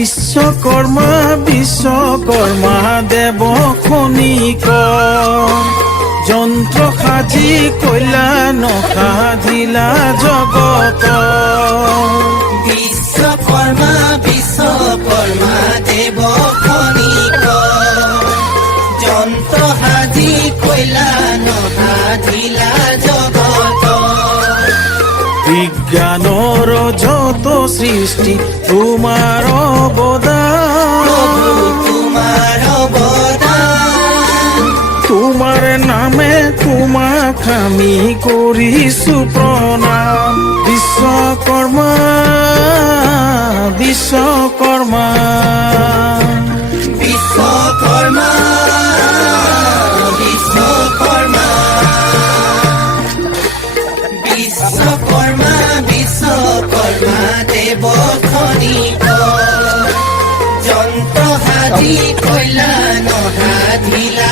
বিশ্বকর্মা বিশ্বকর্মা দেব খনিক যন্ত্র সাজি কইলা নসাধিলা জগত বিশ্বকর্মা বিশ্বকর্মা দেব খনিক যন্ত্র সাজি কইলা নসাধিলা জগত বিজ্ঞানর যত সৃষ্টি তোমার অবদান তোমার অবদান তোমার নামে তোমাক আমি করিছো প্ৰণাম বিশ্বকৰ্মা বিশ্বকৰ্মা বিশ্বকর্মা বিশ্বকর্মা বিশ্বকর্মা বিশ্বকর্মা দেব খনিক যন্ত্র সাজি কইলা নসাধিলা